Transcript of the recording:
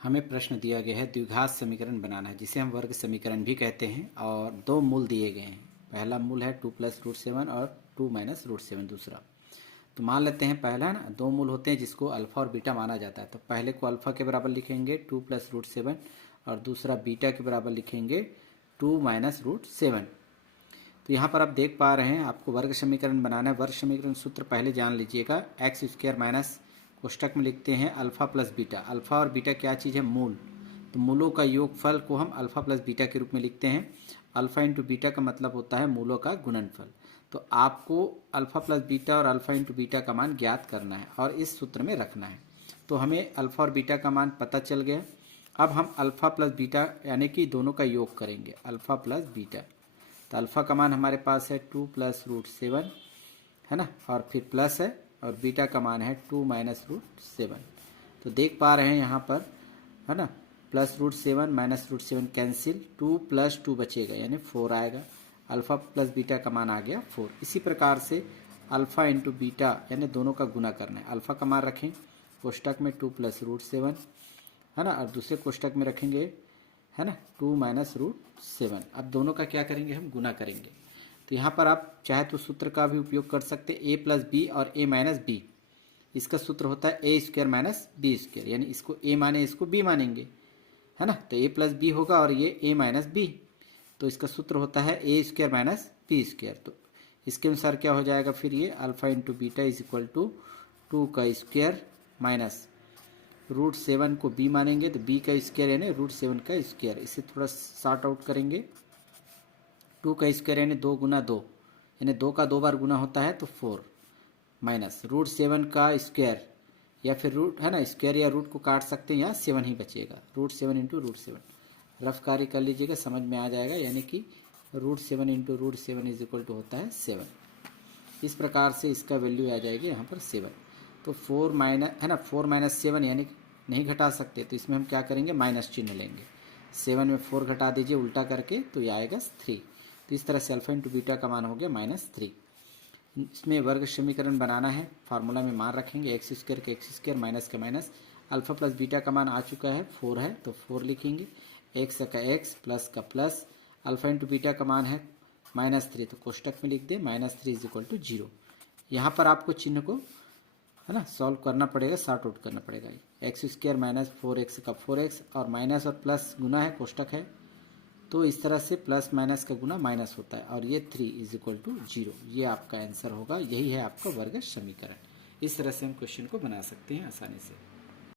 हमें प्रश्न दिया गया है द्विघात समीकरण बनाना है, जिसे हम वर्ग समीकरण भी कहते हैं, और दो मूल दिए गए हैं। पहला मूल है 2 + √7 और 2 - √7 दूसरा। तो मान लेते हैं पहला ना दो मूल होते हैं जिसको अल्फा और बीटा माना जाता है। तो पहले को अल्फा के बराबर लिखेंगे 2 + √7 और दूसरा बीटा के बराबर लिखेंगे 2 - √7। तो यहाँ पर आप देख पा रहे हैं आपको वर्ग समीकरण बनाना है। वर्ग समीकरण सूत्र पहले जान लीजिएगा, x² माइनस कोष्टक में लिखते हैं अल्फा प्लस बीटा। अल्फा और बीटा क्या चीज़ है? मूल। तो मूलों का योगफल को हम अल्फा प्लस बीटा के रूप में लिखते हैं। अल्फा इंटू बीटा का मतलब होता है मूलों का गुणनफल। तो आपको अल्फा प्लस बीटा और अल्फा इंटू बीटा का मान ज्ञात करना है और इस सूत्र में रखना है। तो हमें अल्फा और बीटा का मान पता चल गया। अब हम अल्फा प्लस बीटा यानी कि दोनों का योग करेंगे, अल्फा प्लस बीटा। तो अल्फा का मान हमारे पास है 2 + √7 है ना, और फिर प्लस है, और बीटा का मान है 2 - √7। तो देख पा रहे हैं यहाँ पर है ना, +√7 - √7 कैंसिल, 2 + 2 बचेगा यानी 4 आएगा। अल्फा प्लस बीटा का मान आ गया 4। इसी प्रकार से अल्फा इंटू बीटा यानी दोनों का गुना करना है। अल्फा का मान रखें कोष्टक में 2 + √7 है ना, और दूसरे कोष्टक में रखेंगे है ना 2 - √7। अब दोनों का क्या करेंगे? हम गुना करेंगे। तो यहाँ पर आप चाहे तो सूत्र का भी उपयोग कर सकते हैं, a + b और a - b। इसका सूत्र होता है a² - b², यानी इसको a माने इसको b मानेंगे है ना। तो a + b होगा और ये a - b। तो इसका सूत्र होता है a² - b²। तो इसके अनुसार क्या हो जाएगा फिर? ये alpha into beta is equal to 2 का स्क्वायर माइनस √7 को b मानेंगे तो b का स्क्वायर यानी √7 का स्क्वायर। इसे थोड़ा सॉर्ट आउट करेंगे। 2 का स्क्वायर यानी 2 × 2 यानी 2 का 2 बार गुना होता है तो 4 माइनस √7 का स्क्वायर, या फिर रूट है ना, स्क्वायर या रूट को काट सकते हैं, यहाँ 7 ही बचेगा। √7 × √7 रफ कार्य कर लीजिएगा, समझ में आ जाएगा। यानी कि √7 × √7 इज इक्वल टू होता है 7। इस प्रकार से इसका वैल्यू आ जाएगी यहाँ पर 7। तो 4 माइनस है ना, 4 - 7 यानी नहीं घटा सकते, तो इसमें हम क्या करेंगे? माइनस चिन्ह लेंगे। 7 में 4 घटा दीजिए उल्टा करके तो ये आएगा 3। तो इस तरह से अल्फा इंटू बीटा का मान हो गया -3। इसमें वर्ग समीकरण बनाना है, फार्मूला में मान रखेंगे x² का x² माइनस का माइनस। अल्फा प्लस बीटा का मान आ चुका है 4 है तो 4 लिखेंगे, x का x प्लस का प्लस। अल्फा इंटू बीटा का मान है -3 तो कोष्टक में लिख दे -3 इज इक्वल टू 0। यहाँ पर आपको चिन्ह को है ना सॉल्व करना पड़ेगा, सॉर्ट आउट करना पड़ेगा। x² माइनस 4x का 4x और माइनस और प्लस गुना है, कोष्टक है, तो इस तरह से प्लस माइनस का गुना माइनस होता है, और ये 3 इज इक्वल टू 0। ये आपका आंसर होगा, यही है आपका वर्ग समीकरण। इस तरह से हम क्वेश्चन को बना सकते हैं आसानी से।